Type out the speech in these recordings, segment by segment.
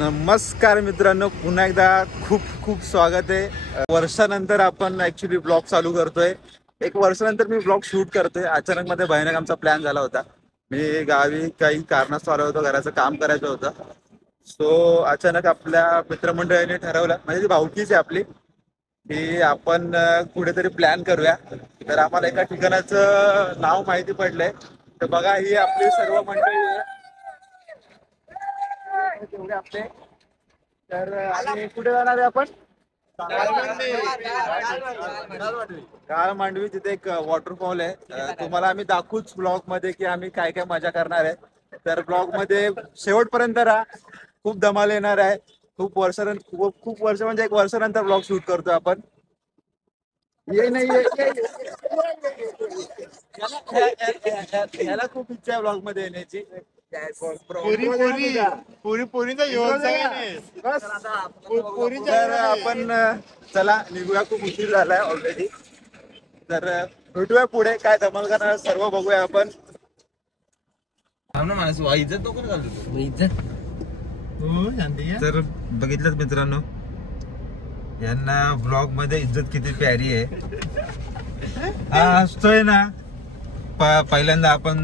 नमस्कार मित्रांनो, पुन्हा एकदा खूप खूप स्वागत आहे. वर्षानंतर आपण ऍक्च्युली ब्लॉग चालू करतोय. एक वर्षानंतर मी ब्लॉग शूट करतोय. अचानक मध्ये भयानक आमचा प्लॅन झाला होता. मी गावी काही कारणास्तव आलो होतो, घराचं काम करायचं होतं. सो अचानक आपल्या मित्रमंडळीने ठरवलं, म्हणजे ती भाऊकीच आहे आपली, की आपण कुठेतरी प्लॅन करूया. तर आम्हाला एका ठिकाणाचं नाव माहिती पडलंय. तर बघा, ही आपली सर्व मंडळी आहे तेवढे आपले. तर आणि कुठे जाणार आहे आपण? काळ मांडवी. तिथे एक वॉटरफॉल आहे. तुम्हाला आम्ही दाखवूच ब्लॉग मध्ये की आम्ही काय काय मजा करणार आहे. तर ब्लॉग मध्ये शेवटपर्यंत राहा, खूप धमाल येणार आहे. खूप वर्ष म्हणजे एक वर्षानंतर ब्लॉग शूट करतोय आपण. ये नाही याला खूप इच्छा आहे ब्लॉग मध्ये येण्याची. तर आपण चला निघूया, खूप उशीर झालाय ऑलरेडी. तर भेटूया पुढे, काय धमाल करणार सर्व बघूया आपण. तर बघितलंच मित्रांनो, यांना ब्लॉग मध्ये इज्जत किती प्यारी आहे. हा असतोय ना. पहिल्यांदा आपण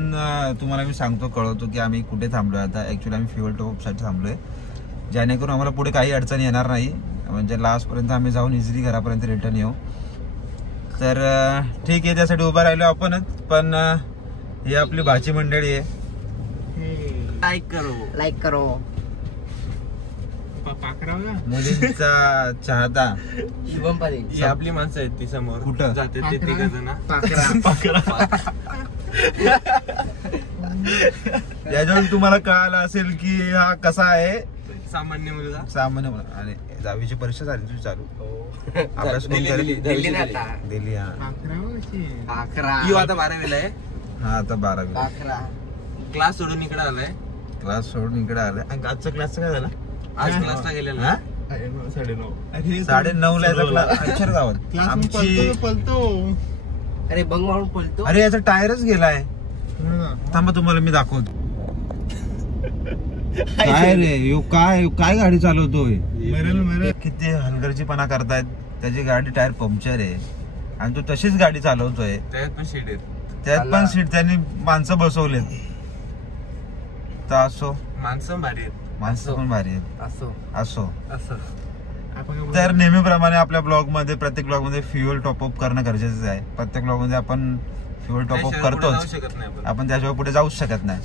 तुम्हाला मी सांगतो, कळवतो की आम्ही कुठे थांबलोय. आता ऍक्च्युली आम्ही फ्युअल टॉप साठी थांबलोय, जेणेकरून आम्हाला पुढे काही अडचण येणार नाही. म्हणजे लास्ट पर्यंत आम्ही जाऊन इझिली घरापर्यंत रिटर्न येऊ. तर ठीक आहे, त्यासाठी उभा राहिलो आपणच. पण ही आपली भाची मंडळी आहे. लाईक करो मुलींचा चाहता. ही आपली माणसं आहेत, ती समोर कुठं जाते ते तिघ जण. याच्यावर तुम्हाला कळालं असेल की हा कसा आहे. सामान्य मुलगा. सामान्य मुलगा. आणि 10वी ची परीक्षा झाली तुझी चालू. अभ्यास दिल्ली आता 12वीला आहे. हा आता 12वी. क्लास सोडून इकडे आलाय. क्लास सोडून इकडे आलाय. आणि आजचा क्लासचा काय झाला? आज क्लासला गेलेला 9:30 ला क्लास अक्षर गावात आमची. अरे बंग मारून पळतो. अरे याचा टायरच गेलाय. थांबा तुम्हाला मी दाखवतो. काय रे यो, काय गाडी चालवतोय. किती हलगर्जीपणा करतायत. त्याची गाडी टायर पंक्चर आहे आणि तो तशीच गाडी चालवतोय. त्यात पण सीट त्यांनी माणसं बसवलेत. तर असो, माणसं भारी आहेत. माणसं पण भारी आहेत. असो. तर तर नेहमीप्रमाणे आपल्या ब्लॉग मध्ये, प्रत्येक ब्लॉग मध्ये फ्युएल टॉपअप करणं गरजेचं आहे. प्रत्येक ब्लॉग मध्ये आपण फ्युएल टॉपअप करतोच. आपण त्याशिवाय पुढे जाऊच शकत नाही.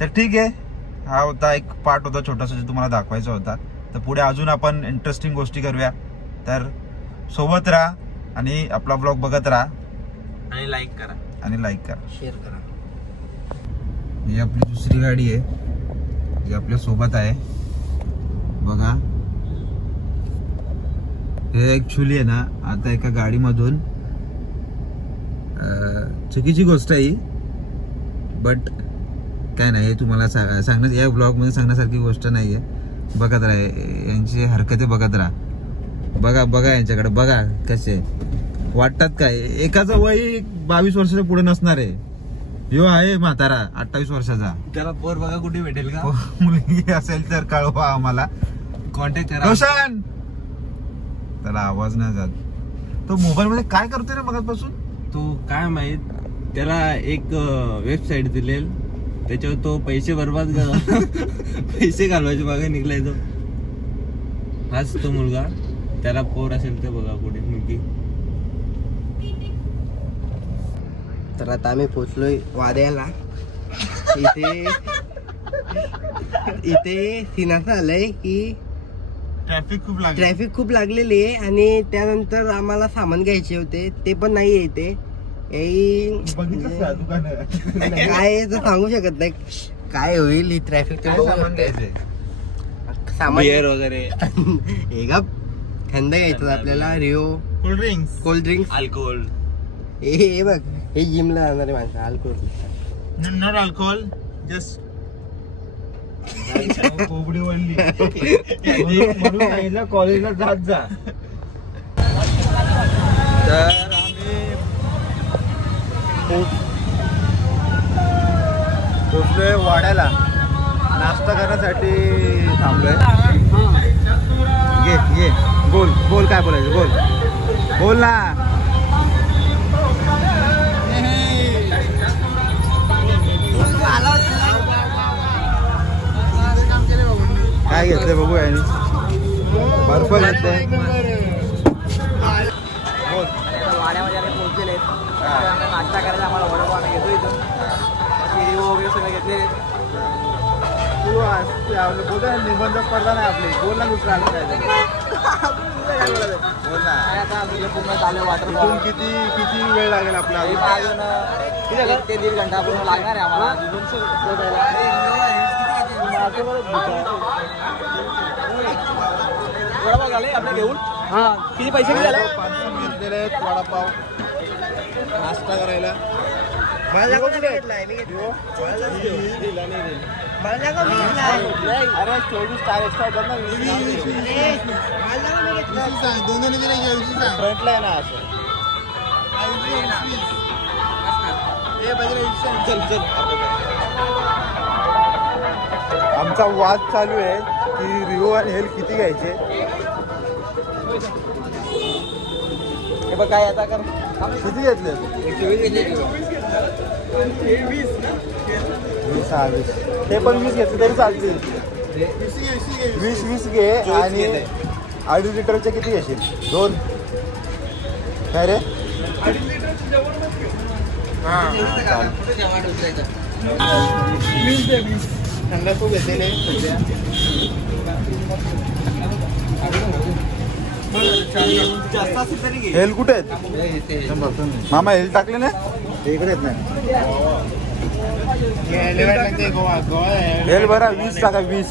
तर ठीक आहे, हा होता एक पार्ट होता छोटासा, जो तुम्हाला दाखवायचा होता. तर पुढे अजून आपण इंटरेस्टिंग गोष्टी करूया. तर सोबत राहा आणि आपला ब्लॉग बघत राहा आणि लाईक करा, शेअर करा. ही आपली दुसरी गाडी आहे, ही आपल्या सोबत आहे. बघा, हे ऍक्च्युली आहे ना, आता एका गाडीमधून चुकीची गोष्ट आहे, बट काय नाही, हे तुम्हाला सांगण्यात, या ब्लॉग मध्ये सांगण्यासारखी गोष्ट नाहीये. बघत राहा, यांची हरकती बघत राहा. बघा यांच्याकडे, बघा कसे वाटतात. काय एकाचं वय 22 वर्षाच्या पुढे नसणार आहे. यो आहे म्हातारा 28 वर्षाचा. त्याला पोर बघा कुठे भेटेल का. मुलगी असेल तर कळवा आम्हाला, कॉन्टॅक्ट करा. रोशन, त्याला आवाज नाही जात. तो मोबाईल मध्ये काय करतोय रे मगापासून. तो काय माहित, त्याला एक वेबसाईट दिलेल, त्याच्यावर तो पैसे बर्बाद पैसे घालवायचे बघा निघलाय तो. हाच तो मुलगा. त्याला पोर असेल तर बघा कुठे मुलगी. तर आता आम्ही पोचलोय वाद्याला. इथे सीन असं आलंय की ट्रॅफिक खूप लागलेली आहे आणि त्यानंतर आम्हाला सामान घ्यायचे होते, ते पण नाही येते. काय सांगू शकत नाही काय होईल. ही ट्रॅफिक सामान बिअर वगैरे हे गप थंड घ्यायचं आपल्याला. Rio cold drinks alcohol. हे बघ हे जिमला जाणारे माणसं अल्कोहोल नॉट अल्कोहोल जस्ट कोबडी वळली म्हणून सांगितलं कॉलेजला जात जा. तर आम्ही पोचलोय वाड्याला. नाश्ता करण्यासाठी थांबलोय. ये बोल बोल काय बोलायचं बोल ना. काय घेतलंय बघू यांनी. बर्फ घेतलंय. वाड्यामध्ये आम्ही पोहोचलेले आहेत. नाश्ता करायला आम्हाला वडापाव घेतो इथून. रिओ वगैरे सगळे घेतलेले आहेत. निबंध स्पर्धा नाही आपली. बोल ना दुसरा बोल ना. किती वेळ लागेल आपल्याला. 1 घंटा पूर्ण लागणार आहे आम्हाला. वडापाव झाले आपल्या घेऊन. हा किती पैसे झाले. घेतलेले आहेत वडापाव नाश्ता करायला. अरे 24 स्टार एक्स्ट्रा होतात ना. फ्रंटला आहे ना असं. आमचा वाद चालू आहे की रिओ आणि हेल किती घ्यायचे. हे बघ काय आता कर. किती घेतले. 20 ते पण 20 घेतले तरी चालतील. 20 घे. आणि 2.5 लिटरचे किती घेशील. 2 काय रे. थंड खूप घेतलेले सध्या. हेल कुठे आहेत मामा. हेल टाकले ना इकडे येत नाही. हेल बरा 20 टाका. 20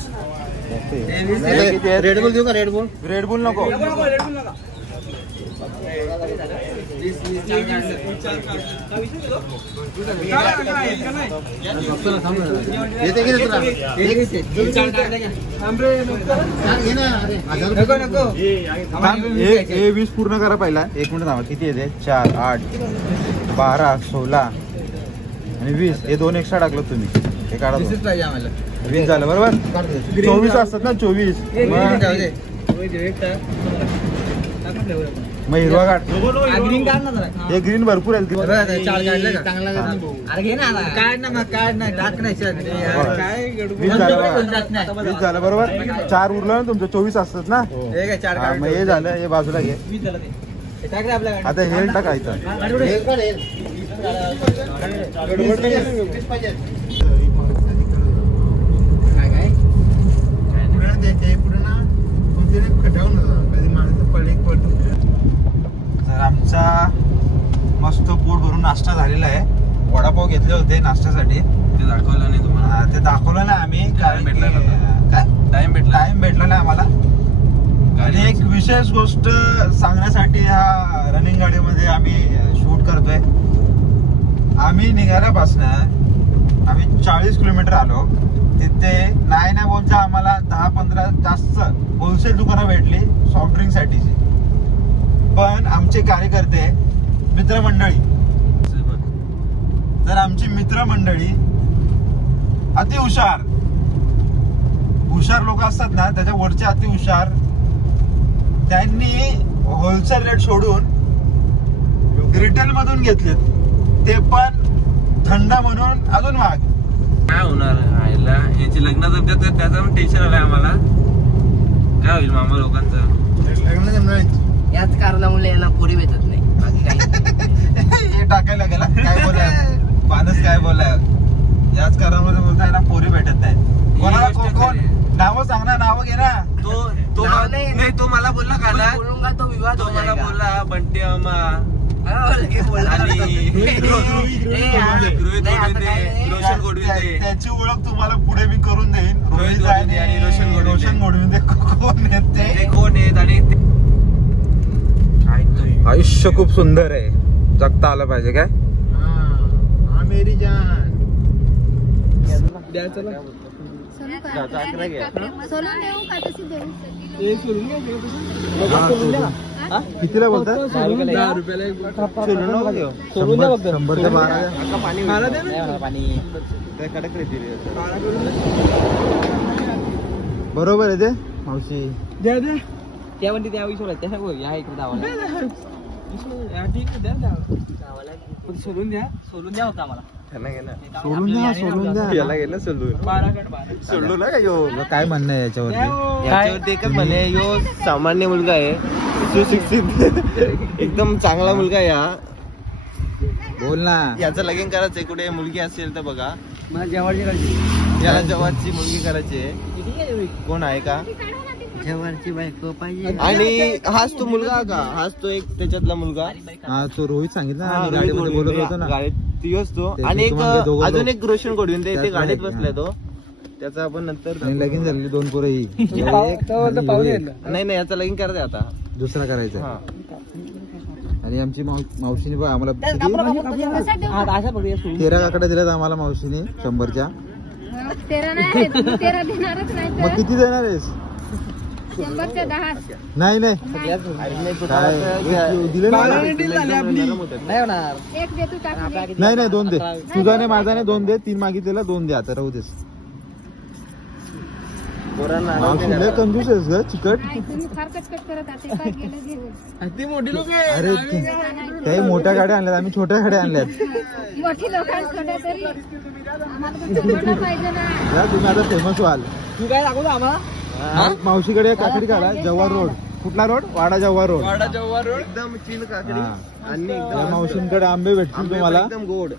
रेडबुल देऊ का. रेडबुल नको. हे 20 पूर्ण करा पहिला. 1 मिनिट थांबा. किती येते. 4 8 12 16 आणि 20. हे 2 एक्स्ट्रा टाकलं तुम्ही. हे काढा. 20 झालं बरोबर. 24 असतात ना. 24 मग हिरवा काढ. ग्रीन काढ ना. हे ग्रीन भरपूर आहे. 20 झालं बरोबर. 4 उरलं ना तुमचं. 24 असतात ना. मग हे झालं. हे बाजूला घे. आता हेल टाकायचं. तर आमचा मस्त पोट भरून नाश्ता झालेला आहे. वडापाव घेतले होते नाश्त्यासाठी. ते दाखवलं नाही तुम्हाला. ते दाखवलं नाही आम्ही. टाइम भेटला काय टाइम भेटला नाही आम्हाला. आणि एक विशेष गोष्ट सांगण्यासाठी ह्या रनिंग गाडीमध्ये आम्ही शूट करतोय. आम्ही निघाल्यापासून आम्ही 40 किलोमीटर आलो. तिथे नाही बोलता आम्हाला 10-15 जास्त होलसेल दुकानं भेटली सॉफ्ट ड्रिंक साठीची. पण आमचे कार्यकर्ते मित्रमंडळी. तर आमची मित्रमंडळी अति हुशार लोक असतात ना. त्याच्या वरचे अति हुशार. त्यांनी होलसेल रेट सोडून रिटेल मधून घेतलेत. ते पण थंड म्हणून अजून महाग. काय होणार याची लग्न जमतात. त्याचं पण टेन्शन आलंय आम्हाला. काय होईल मामा लोकांचं. याच कारणामुळे यांना पोरी भेटत नाही. हे टाकायला गेला. काय बोलाय माणूस. काय बोलाय. याच कारणामुळे बोलताय ना पोरी भेटत नाही. कोणाला कोण नावं सांग ना. नावं घे ना. तो नाही. तो मला बोलला का ना. तो विवाद तो मला बोलला बंटी मामा. त्याची ओळख तुम्हाला पुढे मी करून देईन. रोहित आणि रोशन रोशन मोडून दे कोण येते ते कोण आहेत आणि आयुष्य खूप सुंदर आहे जगता आलं पाहिजे काय मेरी जान कितीला बोलतात 100 पाणी बरोबर आहे ते मावशी द्या द्या त्या म्हणते त्या विषय या इकडे सोडून द्या होता आम्हाला सोडून ना काय म्हणणं आहे याच्यावरती एकच म्हणे यो सामान्य मुलगा आहे सुशिक्षित एकदम चांगला मुलगा आहे हा बोल ना याचं लगीन करायचंय कुठे मुलगी असेल तर बघा मला जवळची करायची याला जवळची मुलगी करायची आहे कोण आहे का जवळची बायको पाहिजे आणि हाच तो मुलगा का हाच तो एक त्याच्यातला मुलगा हा तो रोहित सांगितलं गाडीमध्ये बोलत होतो ना गाडीत तो आणि एक अजून एक रोशन गोडविन ते गाडीत बसलाय तो त्याचा आपण नंतर लगीन झालेली 2 पोरं ही नाही याचा लगीन करायचं आता दुसरा करायचा आणि आमची मावशीने बघ आम्हाला 13 काकडे दिल्यात आम्हाला मावशीने 100च्या 13 नाही 13 देणारच नाही मग किती देणार आहेस 100च्या 10 नाही दिले एक दे तू टाकून नाही 2 दे तुझा नाही माझा नाही 2 दे 3 मागितलेला 2 दे आता राहू देस लय कंजूस आहेस ग चिकट तुम्ही फार कटकट करत आहात काय गेलं घेऊन ती मोठी लोक अरे काही मोठ्या गाड्या आणल्यात आम्ही छोट्या गाड्या आणल्यात मोठी लोकांकडे तरी आम्हाला पाहिजे ना या तुम्ही आता फेमस व्हाल तू काय दाखवतो आम्हाला मावशीकडे काकडी काढा जव्हार रोड कुठला रोड वाडा जव्हार रोड एकदम चिल काकडी आणि मावशींकडे आंबे भेटतील तुम्हाला एकदम गोड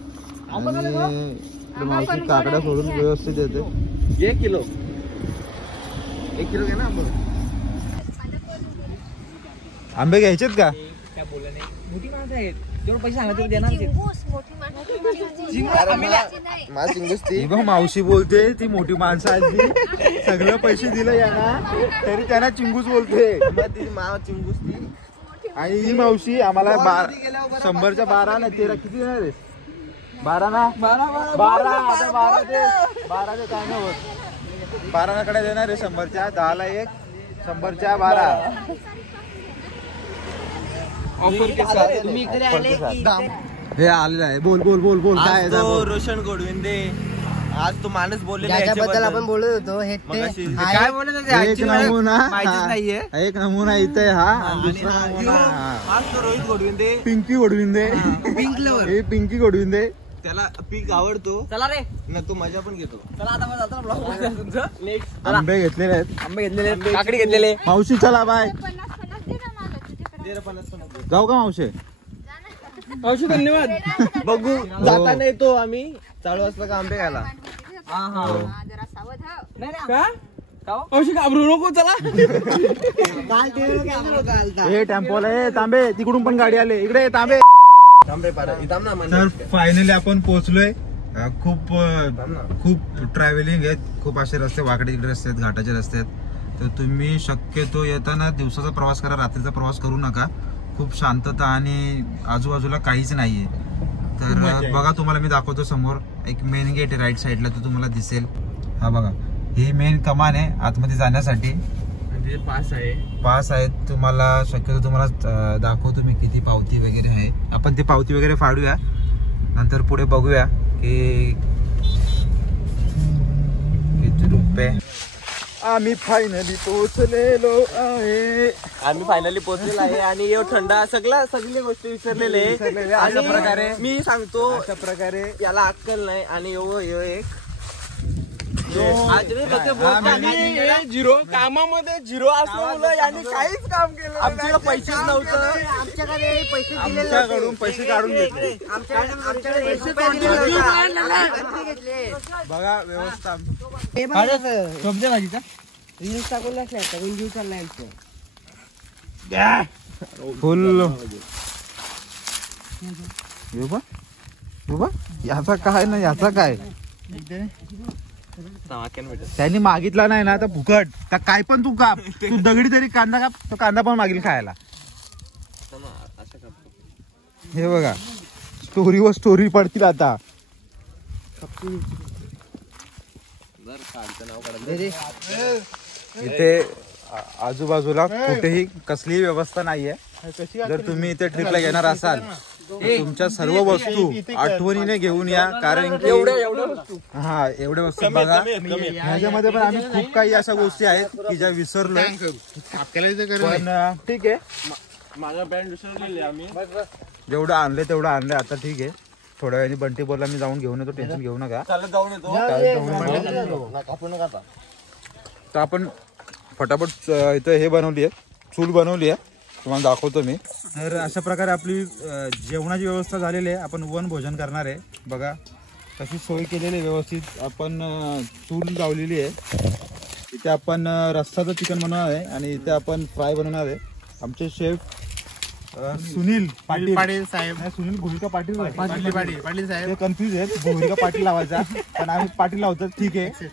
आणि मावशी काकड्या सोडून व्यवस्थित येते 1 किलो 1 किलो घे ना आंबे घ्यायचेत का काय बोललं नाही मोठी माणसं आहेत जेवढे पैसे सांगा तेवढे देणार ते माझ चिंगुस्ती ही बघ मावशी बोलते ती मोठी माणसं आली सगळं पैसे दिलं यांना तरी त्यांना चिंगूस बोलते माव चिंगुस्ती आणि ही मावशी आम्हाला 100च्या 12 नाही 13 किती देणार आहे 12 ना 12 दे काय नाही होत 12 कडे देणार आहे 100च्या 10ला 1 100च्या 12 हे आलेलं आहे बोल काय रोशन गोडविंदे आज तो माणूस बोललेला याच्याबद्दल आपण बोलत होतो हे काय बोलत होते एक नमुना माहितीच नाहीये एक नमुना इथे हा आणि दुसरा नमुना आज तो रोहित गोडविंदे पिंकी गोडविंदे हे पिंकी गोडविंदे त्याला पीक आवडतो चला रे ना तू मजा पण घेतो चला आता मग जातो ब्लॉग तुमचं नेक्स्ट आंबे घेतलेले आहेत आंबे घेतलेले काकडी घेतलेले मावशी चला बाय 50 दे ना मला तुझ्याकडे जाऊ का मावशी औषध धन्यवाद बघू जाताना येतो आम्ही चालू असलं का आंबे घ्यायला जरा सावध हो का औषध घाबरू नको चला हे टेम्पोला हे तांबे तिकडून पण गाडी आले इकडे तांबे तर फायनली आपण पोहोचलोय खूप ट्रॅव्हलिंग आहे खूप असे रस्ते वाकडे तिकडे रस्ते आहेत घाटाचे रस्ते आहेत तर तुम्ही शक्यतो येताना दिवसाचा प्रवास करा रात्रीचा प्रवास करू नका खूप शांतता आणि आजूबाजूला काहीच नाहीये तर बघा तुम्हाला मी दाखवतो समोर एक मेन गेट आहे राईट साईडला तो तुम्हाला दिसेल हा बघा ही मेन कमान आहे आतमध्ये जाण्यासाठी पास आहे तुम्हाला शक्यतो तुम्हाला दाखवतो मी किती पावती वगैरे आहे आपण ती पावती वगैरे फाडूया नंतर पुढे बघूया की किती रुपये आम्ही फायनली पोहोचलेलो आहे आणि थंडा सगळी गोष्टी विसरलेले अशा प्रकारे मी सांगतो अशा प्रकारे याला अक्कल नाही आणि यो एक झिरो कामामध्ये झिरो असल्यामुळे यांनी काहीच काम केलं आमच्याकडे पैसेच नव्हतं आमच्याकडे पैसे आमच्याकडून पैसे काढून घेतले बघा व्यवस्था समजा भाजीचा रील्स टाकून रील चाललाय फुल याचा काय ना याचा काय त्यांनी मागितला नाही ना तर फुकट तर काय पण तू काप, तू दगडी तरी कांदा काप, तो कांदा पण मागील खायला. हे बघा स्टोरीवर स्टोरी पडतील आता. इथे आजूबाजूला कुठेही कसलीही व्यवस्था नाहीये. जर तुम्ही इथे ट्रिपला येणार असाल तर तुमच्या सर्व वस्तू आठवणीने घेऊन या, कारण की हा एवढ्या वस्तू बघा. ह्याच्यामध्ये पण आम्ही खूप काही अशा गोष्टी आहेत की ज्या विसरलोय. पण ठीक आहे, माझा बँड विसरलेले आम्ही. जेवढं आणले तेवढं आणले. आता ठीक आहे, थोड्या वेळाने बंटी बोलला मी जाऊन घेऊन येतो, टेन्शन घेऊ नका. जाऊन येतो. तर आपण फटाफट इथं हे बनवली आहे, चूल बनवली आहे, तुम्हाला दाखवतो मी. तर अशा प्रकारे आपली जेवणाची व्यवस्था झालेली आहे. आपण वन भोजन करणार आहे. बघा कशी सोय केलेली आहे व्यवस्थित. आपण चूल लावलेली आहे. इथे आपण रस्साचं चिकन बनवणार आहे आणि इथे आपण फ्राय बनवणार आहे. आमचे शेफ सुनील पाटील साहेब, सुनील गोहिका पाटील पाटील साहेब कन्फ्युज आहेत, गोहिका पाटील लावायचा पण आम्ही पाटील लावतो. ठीक आहे,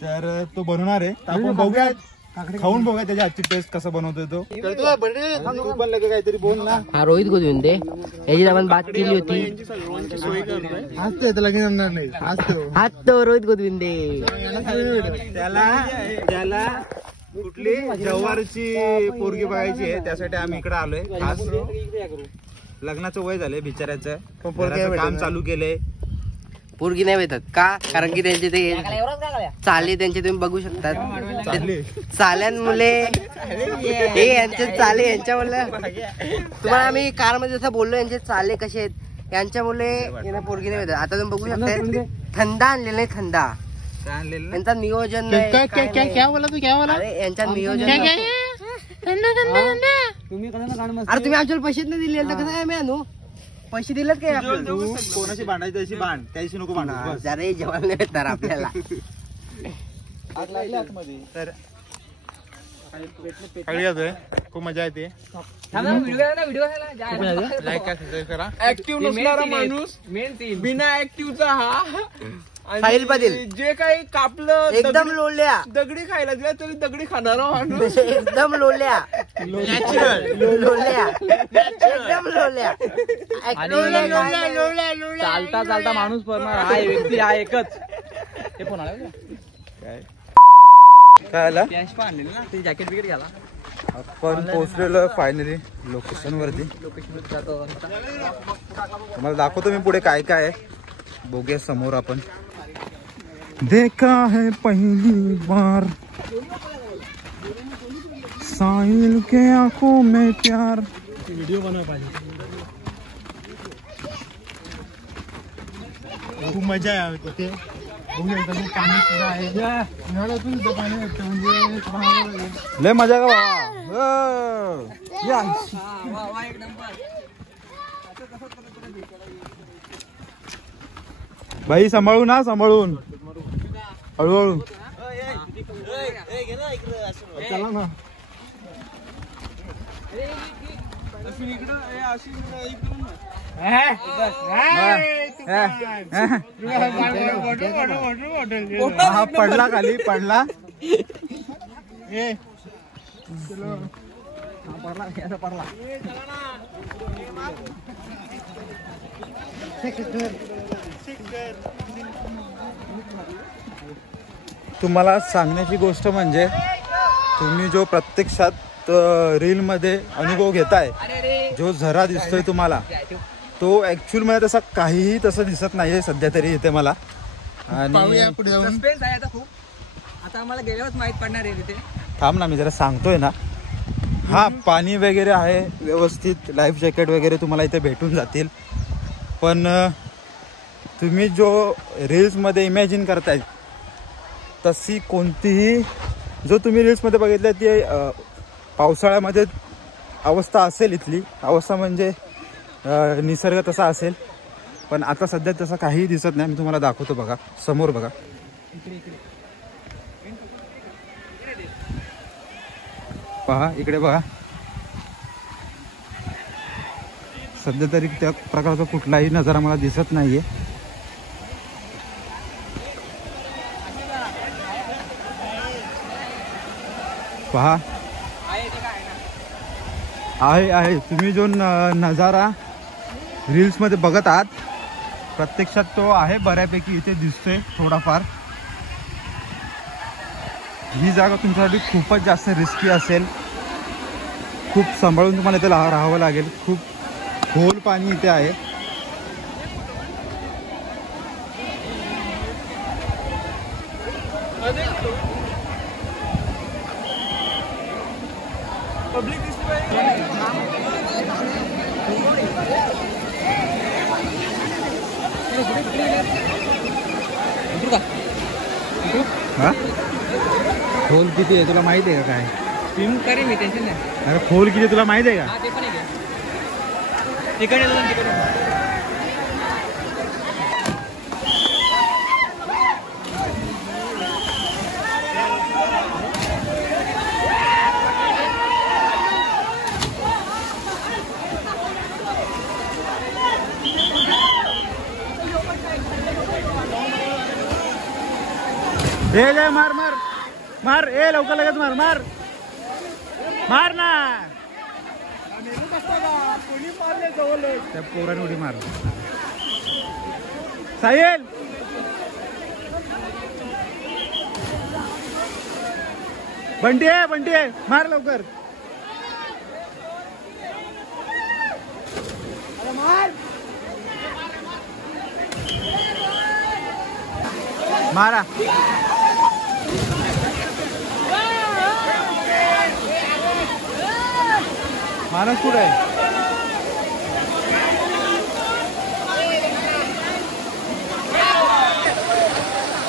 तर तो बनवणार आहे. तर आपण बघूया, खाऊन बघूया त्याची आजची टेस्ट कसं बनवतोय तो. पण लगे काहीतरी बोल ना. हा रोहित गोविंदे याची आपण बात केली होती. आज तो रोहित गोविंदे त्याला कुठली जव्हारची पोरगी बघायची आहे, त्यासाठी आम्ही इकडे आलोय. खास लग्नाचं वय झालंय बिचाऱ्याचं, काम चालू केलंय. पोरगी नाही भेटत का? कारण की त्यांचे ते चाले त्यांचे तुम्ही बघू शकतात. चाल्यांमुळे हे यांचे चाले यांच्यामुळे तुम्हाला आम्ही कार मध्ये जसं बोललो यांचे चाले कसे आहेत यांच्यामुळे यांना पोरगी नाही भेटत. आता तुम्ही बघू शकता थंडा आणलेला आहे. थंडा यांचा नियोजन नाही. अरे यांच्या नियोजन अरे तुम्ही आमच्याला पैसेच नाही दिले तर कसं काय मी आणू? पैसे दिलेत काय आपल्याला? तू कोणाशी भांडायची त्याशी भांड, त्याशी नको भांडा. जरा जेवण नाही भेटणार आपल्याला. तर खूप मजा येते. ऍक्टिव्ह नसणारा माणूस बिना ऍक्टिव्हचा हा. साहिल पाटील जे काही कापलं एकदम लोल्या, दगडी खायला दिला तरी दगडी खाणारा माणूस. एकदम लोल्या, लोल्या एकदम लोल्या. चालता चालता माणूस पडणार हा व्यक्ती हा एकच. हे पण काय आला ते जॅकेट बिकेट घाला. आपण पोहोचलेलो फायनली लोकेशन वरती. तुम्हाला दाखवतो मी पुढे काय काय आहे. बघूया समोर आपण. देखा है पहली बार साहिल के आंखों में प्यार. व्हिडिओ बनवा पाहिजे. खूप मजा आहे तिथे. पाणी सुद्धा आहे. लय मजा का बाबा. भाई सांभाळून ना, सांभाळून हळूहळू. चला ना. हा पडला खाली पडला. तुम्हाला सांगण्याची गोष्ट म्हणजे तुम्ही जो प्रत्यक्षात रील मध्ये अनुभव घेताय, जो झरा दिसतोय तुम्हाला, तो ऍक्च्युअल मध्ये तसा काहीही तसं दिसत नाहीये सध्या तरी इथे मला. आणि सस्पेन्स आहे आता खूप. आता आम्हाला गेल्यावरच माहित पडणार आहे तिथे. थांब ना, मी जरा सांगतोय ना. हा पाणी वगैरे आहे व्यवस्थित, लाईफ जॅकेट वगैरे तुम्हाला इथे भेटून जातील. पण तुम्ही जो रील्समध्ये इमॅजिन करताय तशी कोणतीही, जो तुम्ही रील्समध्ये बघितलं ती पावसाळ्यामध्ये अवस्था असेल इथली. अवस्था म्हणजे निसर्ग तसा असेल, पण आता सध्या तसं काहीही दिसत नाही. मी तुम्हाला दाखवतो, बघा समोर बघा. पहा इकडे बघा. सध्या तरी त्या प्रकारचा कुठलाही नजारा मला दिसत नाहीये. पहा आहे तुम्ही जो नजारा रील्स मध्ये बघत आहात प्रत्यक्षात तो आहे बऱ्यापैकी इथे दिसतोय थोडाफार. ही जागा तुमच्यासाठी खूपच जास्त रिस्की असेल. खूप सांभाळून तुम्हाला इथे राहावं लागेल. खूप खोल पाणी इथे आहे. खोल किती आहे तुला माहिती आहे का काय? स्विम करेन मी, टेन्शन नाही. अरे खोल किती तुला माहिती आहे का? ते पण आहे तिकडे ए मार मार मार ए लवकर लगेच मार मार मार ना. त्या पोराने उडी मार. साहिल बंटी आहे मार लवकर. मारा. मानस कुठे आहे?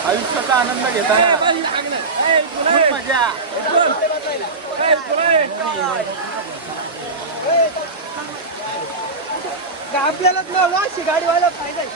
आयुष्याचा आनंद घेताना मजा. आपल्यालाच लावला अशी गाडीवाला फायदा आहे.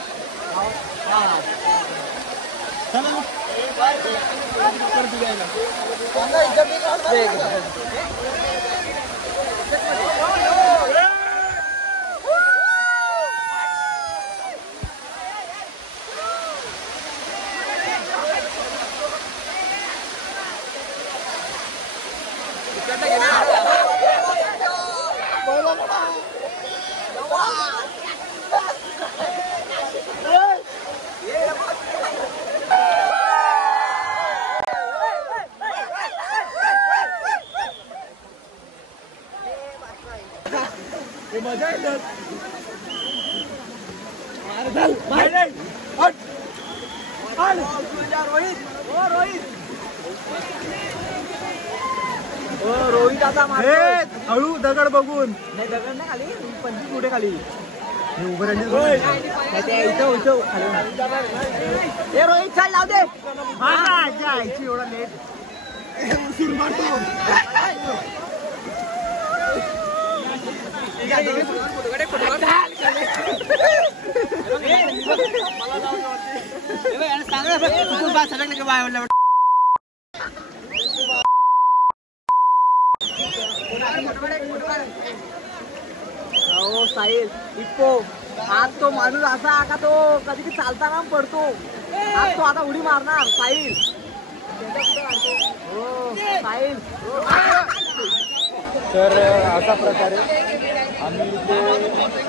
मजा येतात. रोहित आता हळू दगड बघून. नाही दगड नाही खाली, 25 फुटे खाली उभं राहिले. रोहित चाल लाव दे. जायची एवढा लेट साहिल इप्पो आज तो माणूस असा का तो कधी चालताना पडतो. आज तो आता उडी मारणार साहिल. साहिल तर अशा प्रकारे आम्ही इथे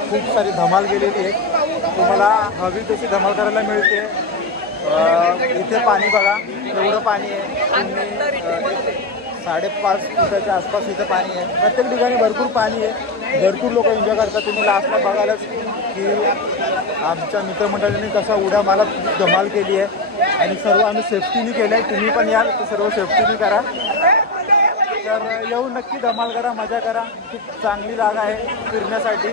खूप सारी धमाल केलेली आहे. तुम्हाला हवी तशी धमाल करायला मिळते. इथे पाणी बघा एवढं पाणी आहे. 5.5 फुटाच्या आसपास इथं पाणी आहे. प्रत्येक ठिकाणी भरपूर पाणी आहे. भरपूर लोक एन्जॉय करतात. तुम्ही लास्टला बघायलाच की आमच्या मित्रमंडळींनी कसा उड्या मारत धमाल केली आहे. आणि सर्व आम्ही सेफ्टीने केलं आहे. तुम्ही पण याल तर सर्व सेफ्टीने करा. तर येऊन नक्की धमाल करा, मजा करा. खूप चांगली जागा आहे फिरण्यासाठी.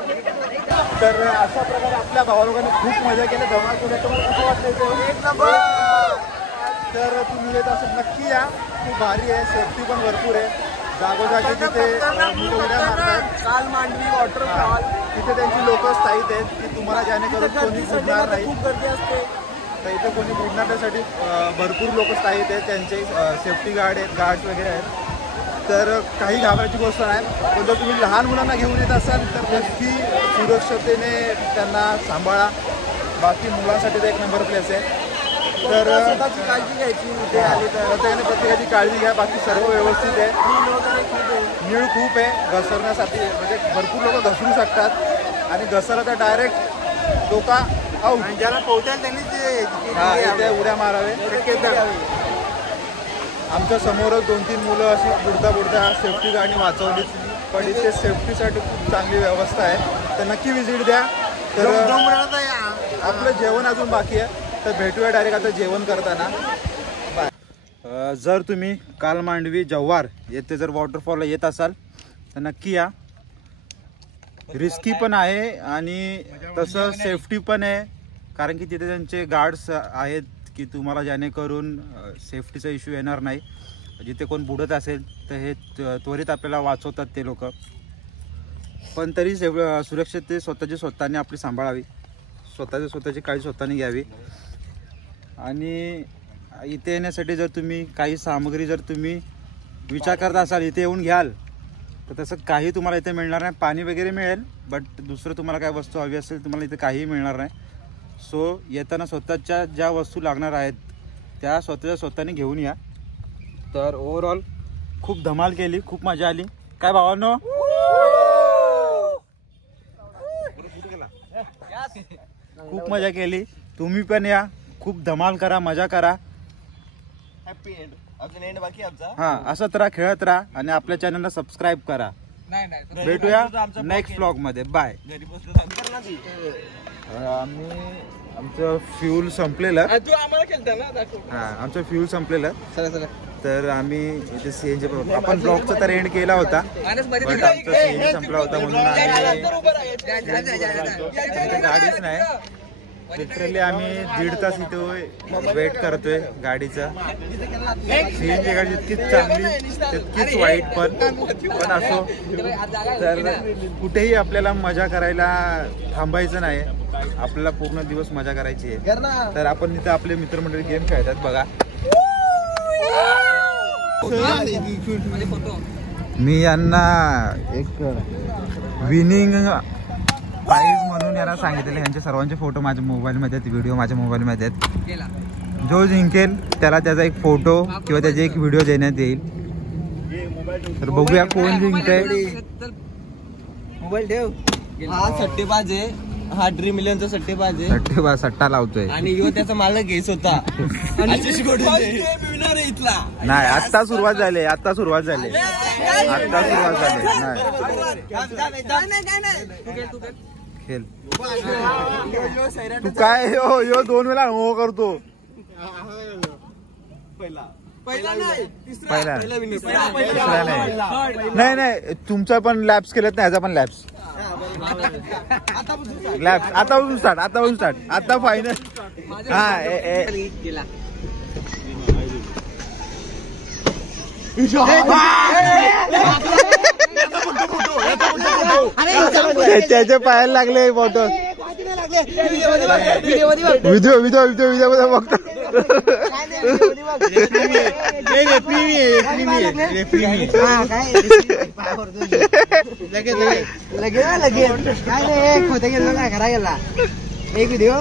तर अशा प्रकारे आपल्या भावालोकांनी खूप मजा केली, धमाल केली. तुम्हाला कसं वाटतं? एक नंबर. तर तुम्ही येत असेल नक्की या. खूप भारी आहे. सेफ्टी पण भरपूर आहे. जागोजागी तिथे मुलं उड्या मारतात. काल मांडवी वॉटरफॉल तिथे त्यांची लोक स्थायिक आहेत की तुम्हाला जाणेकरून कोणी बुडणार नाही. खूप गर्दी असते. तर इथे कोणी बुडणार त्यासाठी भरपूर लोक स्थायिक आहेत. त्यांचे सेफ्टी गार्ड्स वगैरे आहेत. तर काही घाबरायची गोष्ट नाही. पण जर तुम्ही लहान मुलांना घेऊन येत असाल तर नक्की सुरक्षतेने त्यांना सांभाळा. बाकी मुलांसाठी तर एक नंबर प्लेस आहे. तर स्वतःची काळजी घ्यायची इथे आली तर प्रत्येकाची काळजी घ्या. बाकी सर्व व्यवस्थित आहे. नीळ खूप आहे घसरण्यासाठी, म्हणजे भरपूर लोक घसरू शकतात आणि घसरला तर डायरेक्ट डोका ज्याला पोहताल त्यांनी उड्या मारावे. आमच्या समोरच 2-3 मुलं अशी बुडता सेफ्टी गाडी वाचवली, पण इथे सेफ्टीसाठी खूप चांगली व्यवस्था आहे, तर नक्की व्हिजिट द्या. तर आपलं जेवण अजून बाकी आहे, तर भेटूया डायरेक्ट आता जेवण करताना. जर तुम्ही कालमांडवी जव्हार येथे जर वॉटरफॉलला येत असाल तर नक्की या. रिस्की पण आहे आणि तसं सेफ्टी पण आहे, कारण की तिथे त्यांचे गार्ड्स आहेत की तुम्हाला जेणेकरून सेफ्टीचा इश्यू येणार नाही. जिथे कोण बुडत असेल तर हे त्वरित आपल्याला वाचवतात ते लोक. पण तरी सुरक्षित स्वतःने आपली सांभाळावी, स्वतःची काळजी स्वतःने घ्यावी. आणि इथे येण्यासाठी जर तुम्ही काही सामग्री जर तुम्ही विचार करत असाल इथे येऊन घ्याल तर तसं काही तुम्हाला इथे मिळणार नाही. पाणी वगैरे मिळेल, बट दुसरं तुम्हाला काय वस्तू हवी असेल तुम्हाला इथे काहीही मिळणार नाही. सो येताना स्वतःच्या ज्या वस्तू लागणार आहेत त्या स्वतःने घेऊन या. तर ओव्हरऑल खूप धमाल केली, खूप मजा आली. काय भावांनो, खूप मजा केली. तुम्ही पण या, खूप धमाल करा, मजा करा. हा, असंच राहा, खेळत राहा आणि आपल्या चॅनलला सबस्क्राईब करा. भेटूया नेक्स्ट ब्लॉग मध्ये. बाय. आमचं फ्यूल संपलेलं, आमचं फ्यूल संपलेलं, तर आम्ही इथे सीएनजी आपण ब्लॉगचा तर एंड केला होता, बट आमचा सीएनजी संपला होता म्हणून गाडीच नाही. लिटरली आम्ही 1.5 तास इथे वेट करतोय गाडीचा. सीएनजी गाडी जितकीच चांगली तितकीच वाईट पण असो. तर कुठेही आपल्याला मजा करायला थांबायचं नाही, आपल्याला पूर्ण दिवस मजा करायची आहे. तर आपण इथे आपले मित्रमंडळी गेम खेळतात बघा. मी यांना एक विनिंग प्राइज म्हणून यांना सांगितलेले. यांचे सर्वांचे फोटो माझ्या मोबाईलमध्ये आहेत, व्हिडिओ माझ्या मोबाईलमध्ये आहेत. जो जिंकेल त्याला त्याचा एक फोटो किंवा त्याची एक व्हिडिओ देण्यात येईल. तर बघूया कोण जिंकतंय. मोबाईल ठेव. हा सट्टेबाज आहे, हा ड्रीम मिलियनचा सट्टेबाज आहे, सट्टा लावतोय. आणि यो त्याचा मालक घेस होता. नाही, आता सुरुवात झाली. खेळ तू काय यो 2 वेळा हो करतो. पहिला नाही, तुमचा पण लॅब्स केलेत ना, ह्याचा पण लॅब्स. आतापासून स्टार्ट. आता फायनल. त्याचे पायाला लागले फोटो. व्हिडिओ बघतो. लगेच काय नाही, खोटे गेलो काय करा गेला एक व्हिडिओ.